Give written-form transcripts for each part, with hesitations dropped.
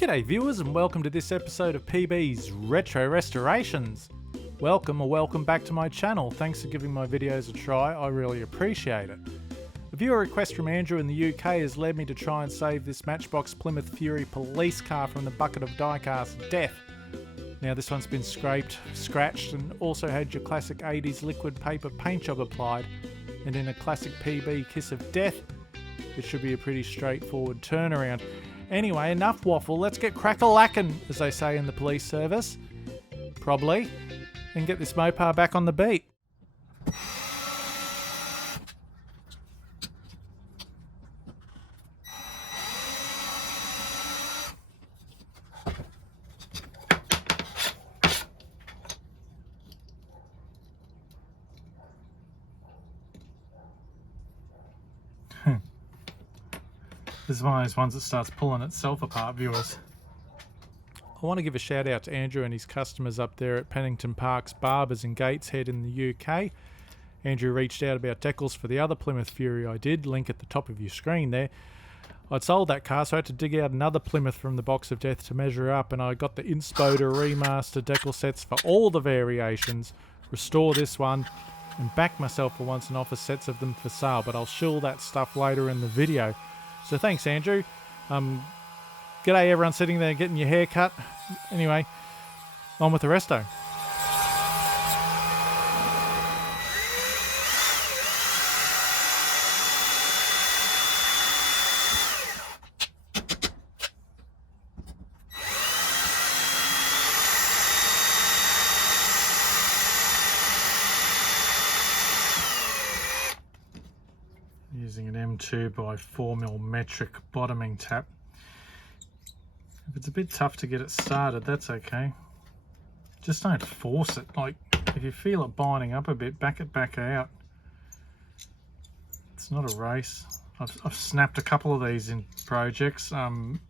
G'day viewers and welcome to this episode of PB's Retro Restorations. Welcome back to my channel. Thanks for giving my videos a try, I really appreciate it. A viewer request from Andrew in the UK has led me to try and save this Matchbox Plymouth Fury police car from the bucket of Diecast death. Now this one's been scraped, scratched and also had your classic 80s liquid paper paint job applied, and in a classic PB kiss of death, it should be a pretty straightforward turnaround. Anyway, enough waffle, let's get crack-a-lackin', as they say in the police service. Probably. And get this Mopar back on the beat. This is one of those ones that starts pulling itself apart, viewers. I want to give a shout out to Andrew and his customers up there at Pennington Park's Barbers in Gateshead in the UK. Andrew reached out about decals for the other Plymouth Fury I did, link at the top of your screen there. I'd sold that car, so I had to dig out another Plymouth from the box of death to measure up, and I got the Inspoder remaster decal sets for all the variations, restore this one, and back myself for once and offer sets of them for sale, but I'll shill that stuff later in the video. So thanks, Andrew. G'day everyone sitting there getting your hair cut. Anyway, on with the resto. Using an M2 by 4mm metric bottoming tap. If it's a bit tough to get it started, that's okay. Just don't force it. Like, if you feel it binding up a bit, back it back out. It's not a race. I've snapped a couple of these in projects from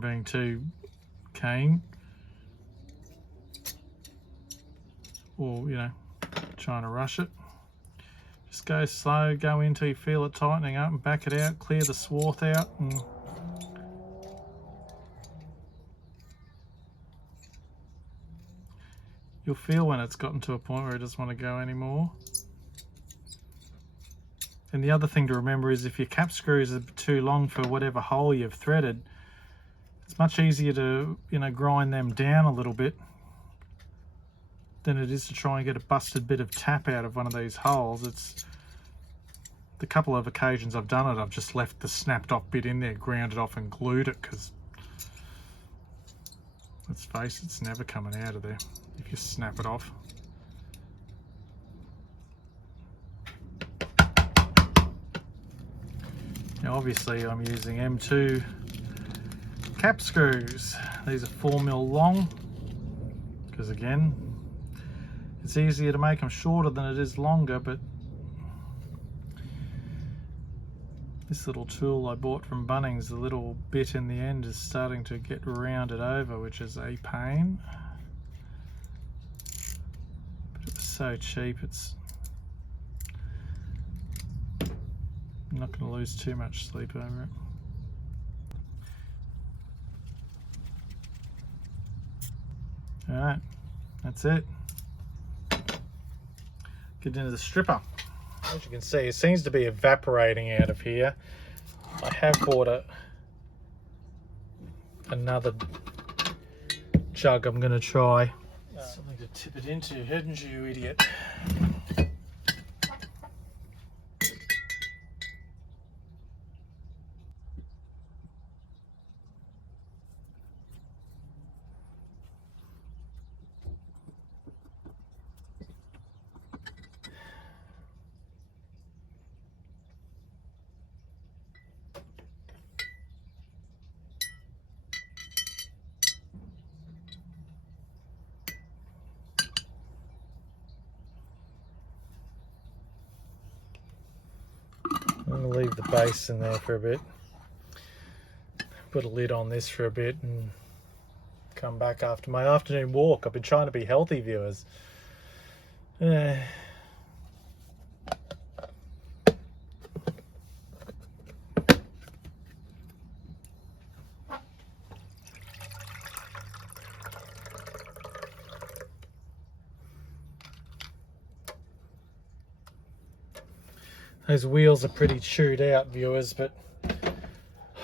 being too keen. Or, you know, trying to rush it. Just go slow, go in till you feel it tightening up and back it out, clear the swarth out, and you'll feel when it's gotten to a point where it doesn't want to go anymore. And the other thing to remember is if your cap screws are too long for whatever hole you've threaded, it's much easier to, you know, grind them down a little bit than it is to try and get a busted bit of tap out of one of these holes. It's the couple of occasions I've done it, I've just left the snapped off bit in there, ground it off and glued it, because let's face it, it's never coming out of there if you snap it off. Now obviously I'm using M2 cap screws. These are 4mm long, because again, it's easier to make them shorter than it is longer, but this little tool I bought from Bunnings, the little bit in the end is starting to get rounded over, which is a pain. But it was so cheap, I'm not going to lose too much sleep over it. Alright, that's it. Get into the stripper. As you can see, it seems to be evaporating out of here. I have bought another jug I'm going to try. Something to tip it into, hadn't you, idiot? I'm going to leave the base in there for a bit, put a lid on this for a bit and come back after my afternoon walk. I've been trying to be healthy, viewers. Those wheels are pretty chewed out, viewers, but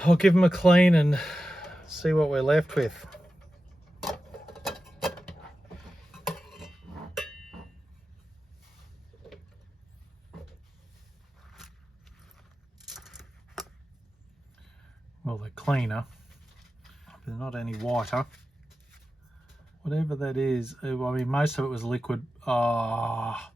I'll give them a clean and see what we're left with. Well, they're cleaner, but they're not any whiter. Whatever that is, I mean, most of it was liquid. Ah.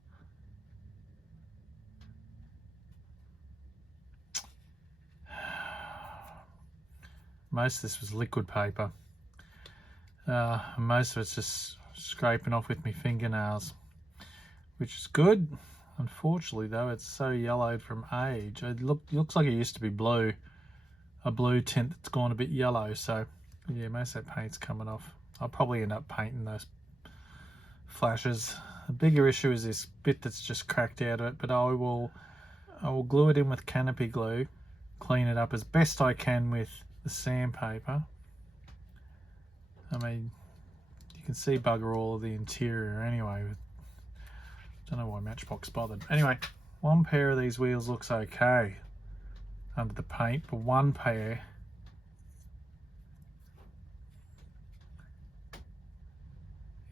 Most of this was liquid paper. Most of it's just scraping off with my fingernails, which is good. Unfortunately, though, it's so yellowed from age. It looks like it used to be blue, a blue tint that's gone a bit yellow. So, yeah, most of that paint's coming off. I'll probably end up painting those flashes. The bigger issue is this bit that's just cracked out of it, but I will glue it in with canopy glue, clean it up as best I can with the sandpaper. I mean, you can see bugger all of the interior anyway. Don't know why Matchbox bothered. Anyway, one pair of these wheels looks okay under the paint, but one pair,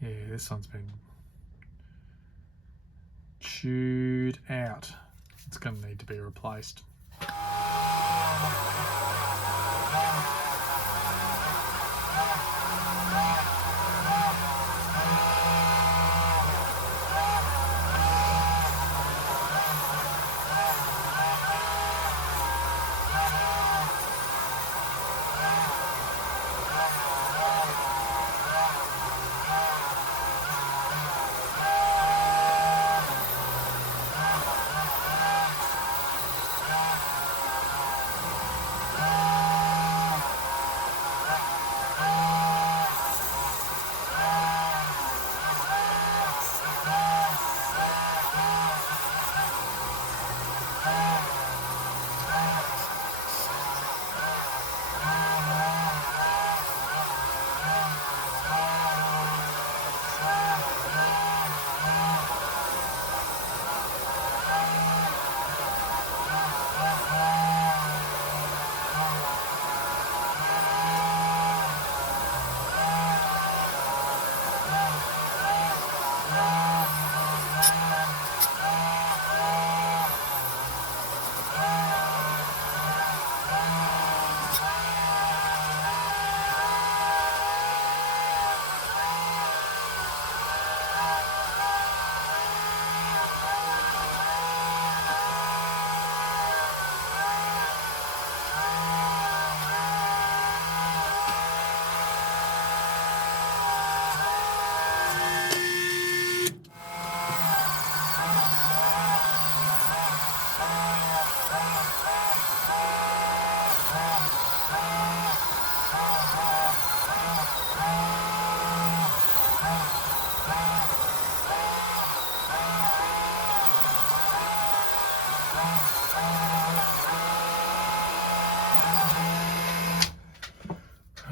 yeah, this one's been chewed out. It's going to need to be replaced.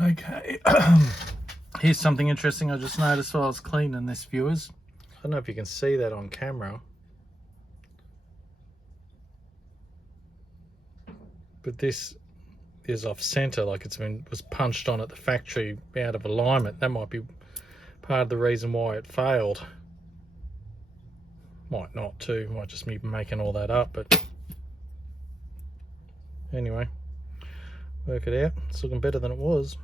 Okay, here's something interesting I just noticed while I was cleaning this, viewers. I don't know if you can see that on camera, but this is off center, like was punched on at the factory out of alignment. That might be part of the reason why it failed. Might not too, might just be making all that up, but anyway, work it out. It's looking better than it was.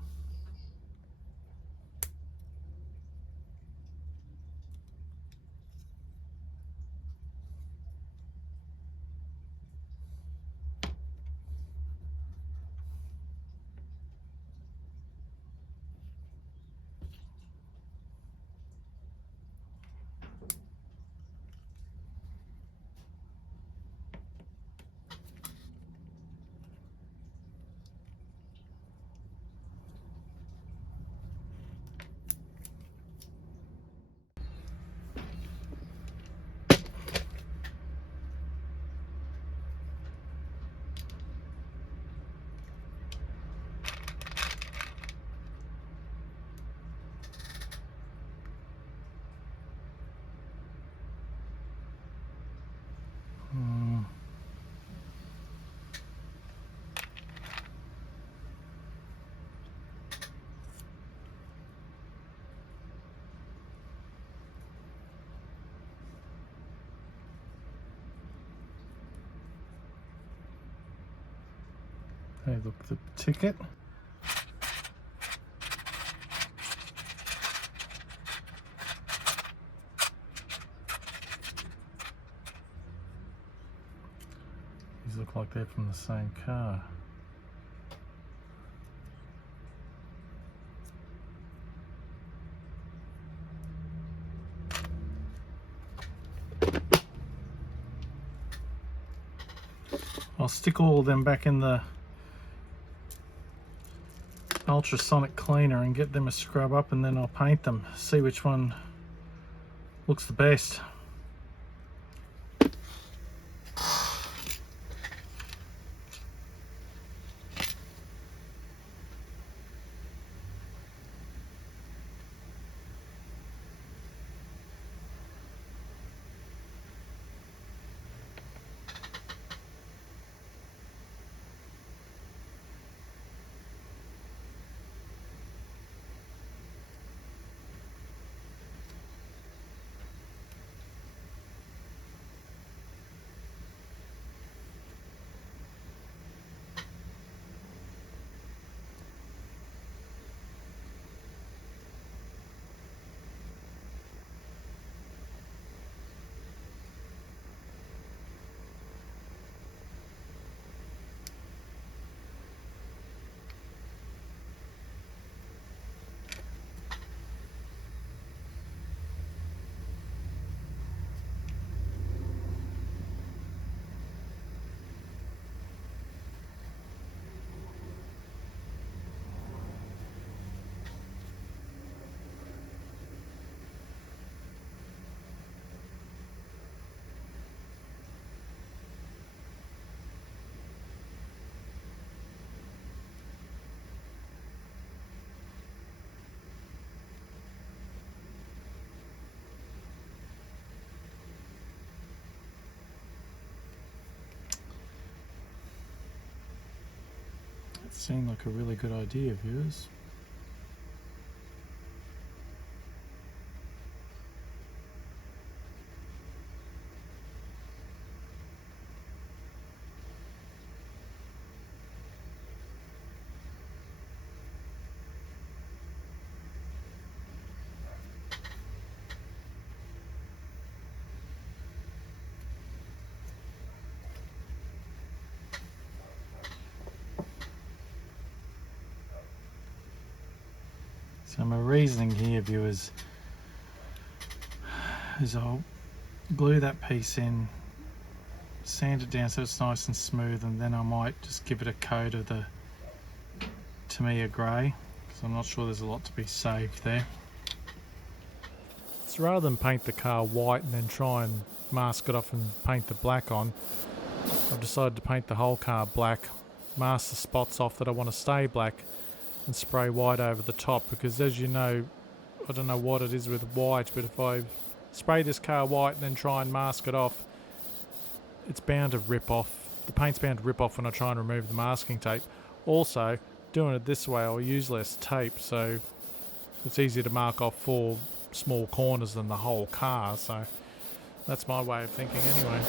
Hey, look, the ticket. These look like they're from the same car. I'll stick all of them back in the ultrasonic cleaner and get them a scrub up, and then I'll paint them, see which one looks the best. Seemed like a really good idea, viewers. So my reasoning here, viewers, is I'll glue that piece in, sand it down so it's nice and smooth, and then I might just give it a coat of the Tamiya grey, because I'm not sure there's a lot to be saved there. So rather than paint the car white and then try and mask it off and paint the black on, I've decided to paint the whole car black, mask the spots off that I want to stay black, and spray white over the top, because as you know, I don't know what it is with white, but if I spray this car white and then try and mask it off, it's bound to rip off. The paint's bound to rip off when I try and remove the masking tape. Also, doing it this way, I'll use less tape, so it's easier to mark off 4 small corners than the whole car, so that's my way of thinking anyway.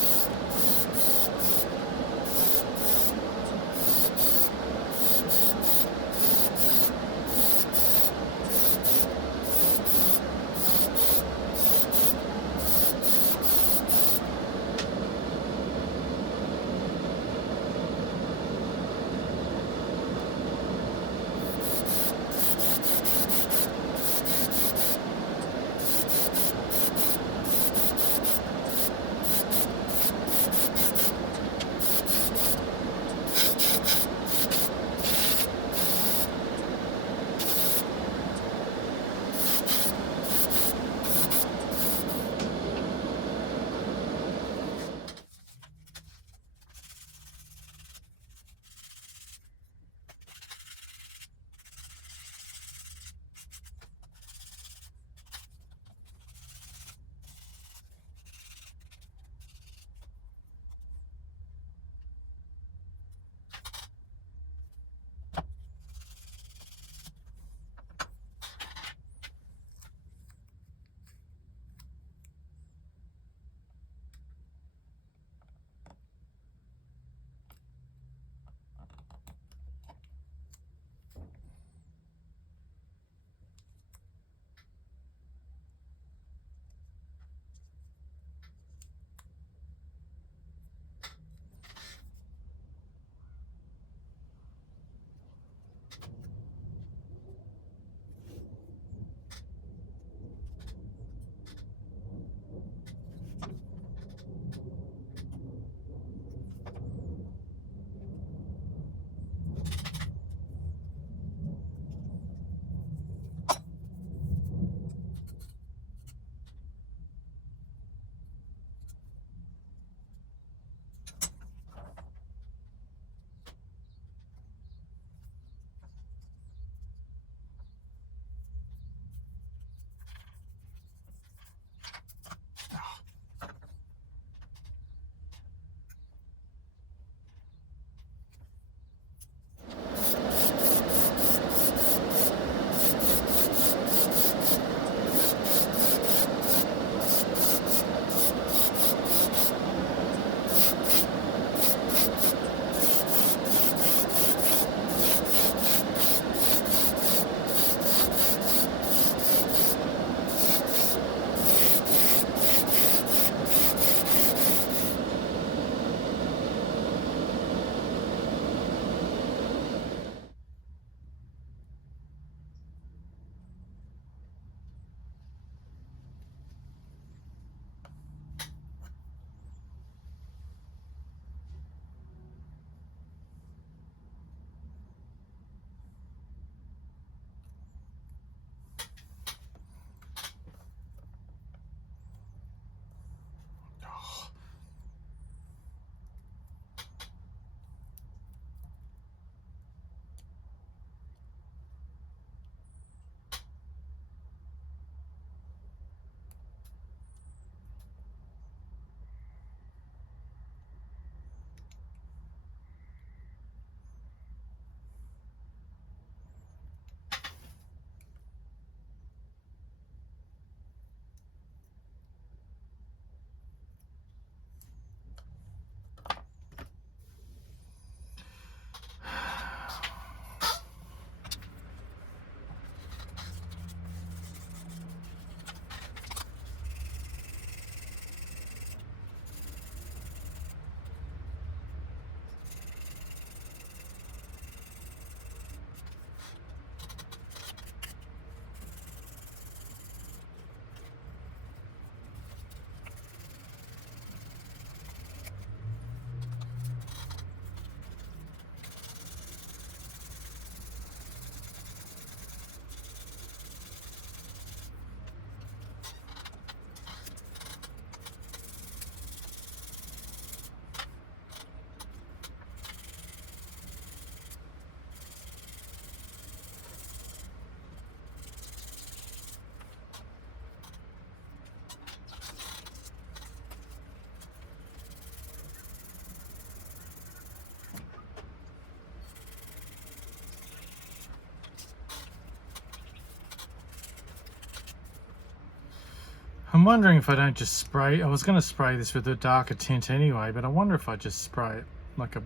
I'm wondering if I don't just spray. I was going to spray this with a darker tint anyway, but I wonder if I just spray it like a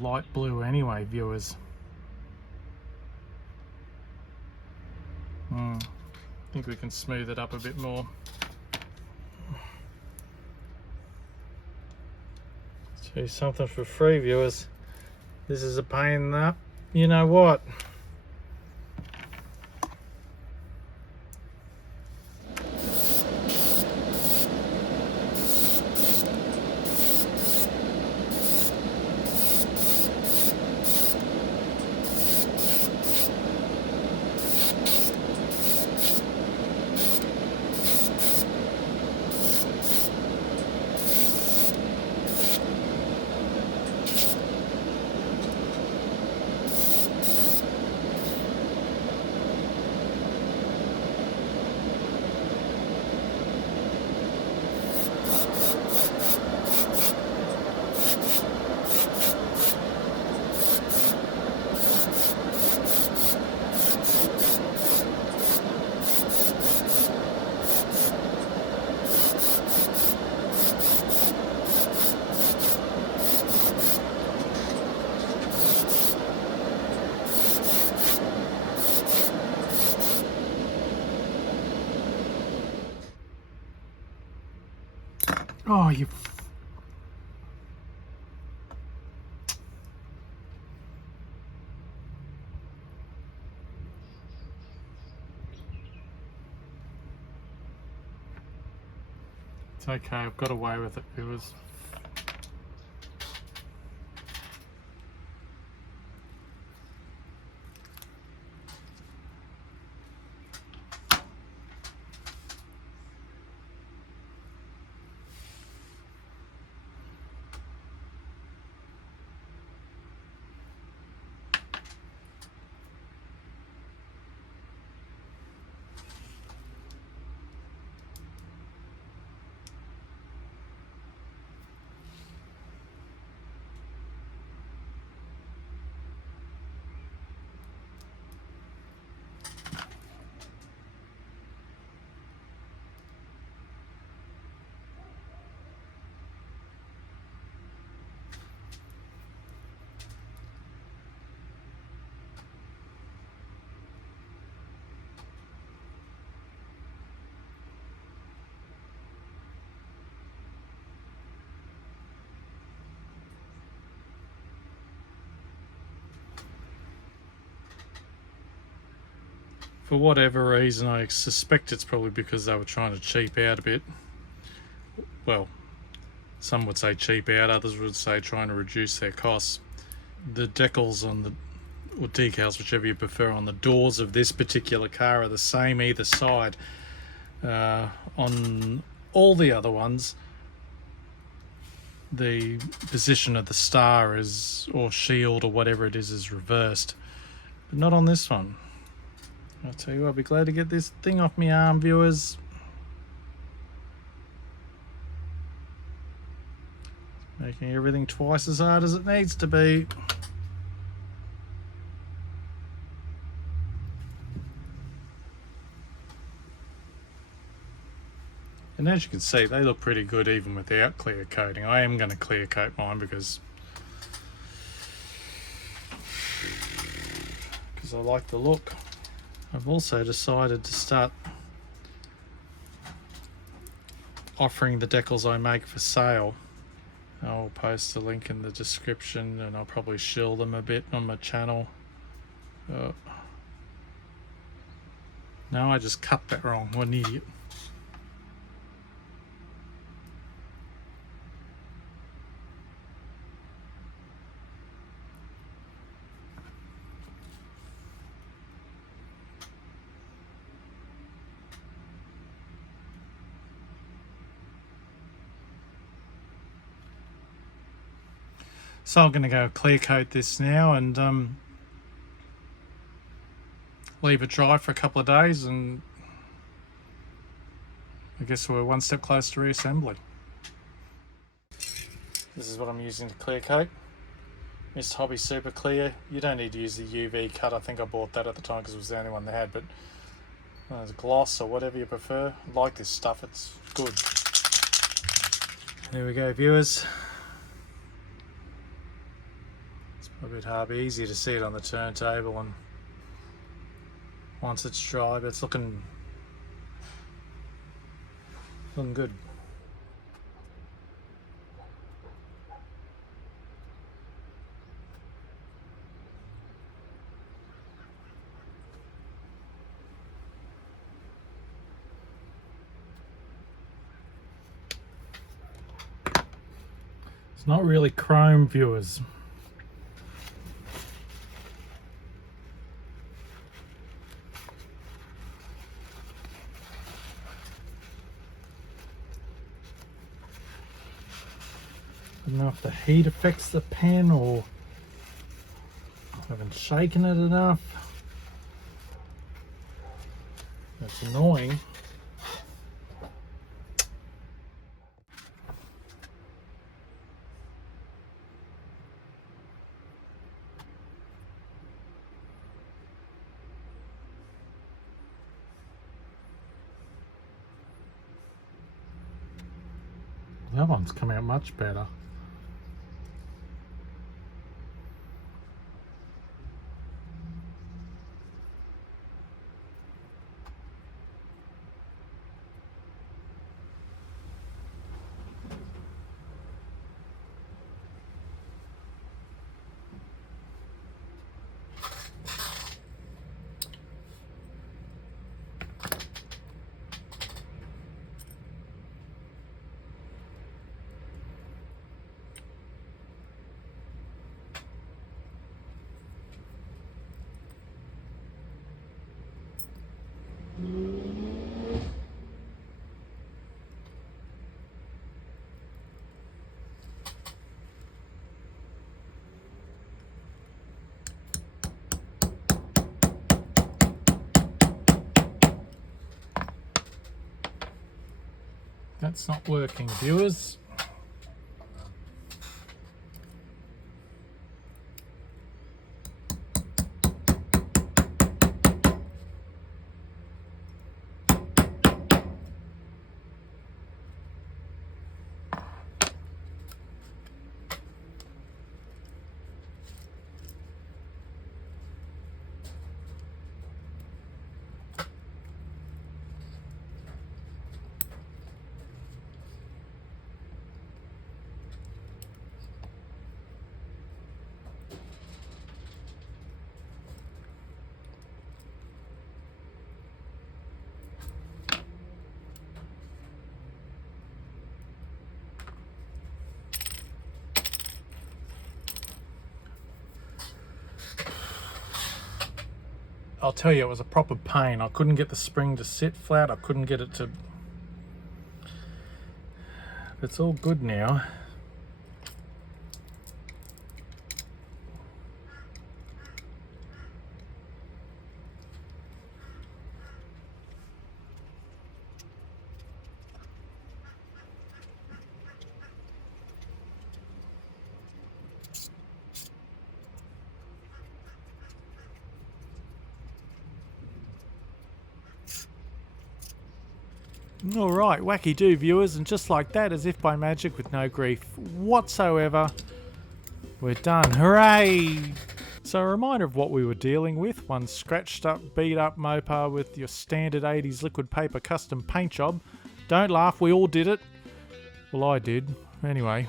light blue anyway, viewers. I think we can smooth it up a bit more. Gee, something for free, viewers. This is a pain in the... You know what? Oh, you... It's okay, I've got away with it, viewers. For whatever reason, I suspect it's probably because they were trying to cheap out a bit. Well, some would say cheap out, others would say trying to reduce their costs. The decals on the, or decals, whichever you prefer, on the doors of this particular car are the same either side. On all the other ones, the position of the star is, or shield or whatever it is reversed, but not on this one. I'll tell you what, I'll be glad to get this thing off my arm, viewers. Making everything twice as hard as it needs to be. And as you can see, they look pretty good even without clear coating. I am going to clear coat mine because I like the look. I've also decided to start offering the decals I make for sale. I'll post a link in the description and I'll probably shill them a bit on my channel. No, I just cut that wrong. What an idiot. So I'm going to go clear coat this now and leave it dry for a couple of days, and I guess we're one step closer to reassembly. This is what I'm using to clear coat. Mr. Hobby Super Clear. You don't need to use the UV cut. I think I bought that at the time because it was the only one they had, but As gloss or whatever you prefer. I like this stuff, it's good. There we go, viewers. It's a bit hard, but easy to see it on the turntable, and once it's dry, but it's looking good. It's not really chrome, viewers. I don't know if the heat affects the pen or I haven't shaken it enough. That's annoying. That one's come out much better. That's not working, viewers. I'll tell you, it was a proper pain. I couldn't get the spring to sit flat. I couldn't get it to... It's all good now. Alright, wacky do, viewers, and just like that, as if by magic with no grief whatsoever, we're done. Hooray! So a reminder of what we were dealing with: one scratched up, beat up Mopar with your standard 80s liquid paper custom paint job. Don't laugh, we all did it. Well, I did. Anyway,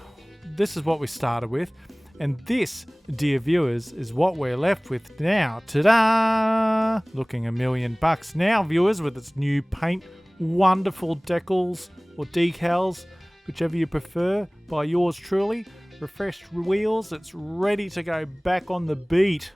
this is what we started with. And this, dear viewers, is what we're left with now. Ta-da! Looking $1 million now, viewers, with its new paint. Wonderful decals or decals, whichever you prefer, by yours truly. Refreshed wheels, it's ready to go back on the beat.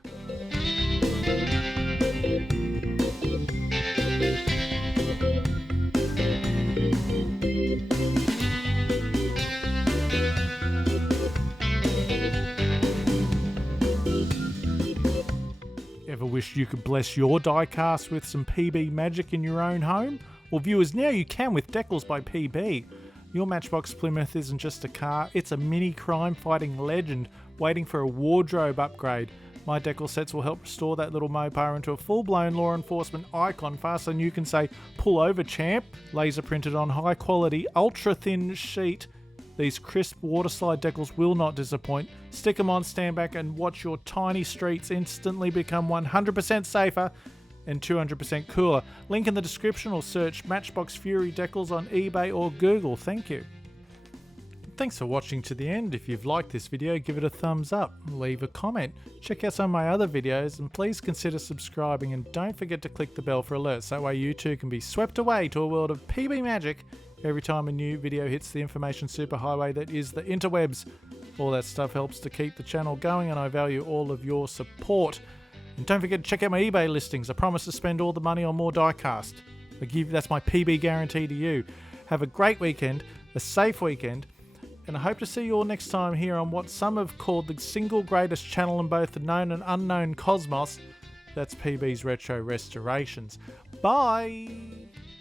Ever wished you could bless your diecast with some PB magic in your own home? Well, viewers, now you can with Decals by PB. Your Matchbox Plymouth isn't just a car, it's a mini crime-fighting legend waiting for a wardrobe upgrade. My decal sets will help restore that little Mopar into a full-blown law enforcement icon faster than you can say, "Pull over, champ." Laser printed on high-quality, ultra-thin sheet. These crisp waterslide decals will not disappoint. Stick them on, stand back and watch your tiny streets instantly become 100% safer and 200% cooler. Link in the description or search Matchbox Fury decals on eBay or Google. Thank you. Thanks for watching to the end. If you've liked this video, give it a thumbs up, leave a comment, check out some of my other videos, and please consider subscribing, and don't forget to click the bell for alerts. That way you too can be swept away to a world of PB magic every time a new video hits the information superhighway that is the interwebs. All that stuff helps to keep the channel going, and I value all of your support. And don't forget to check out my eBay listings. I promise to spend all the money on more Diecast. That's my PB guarantee to you. Have a great weekend, a safe weekend, and I hope to see you all next time here on what some have called the single greatest channel in both the known and unknown cosmos. That's PB's Retro Restorations. Bye!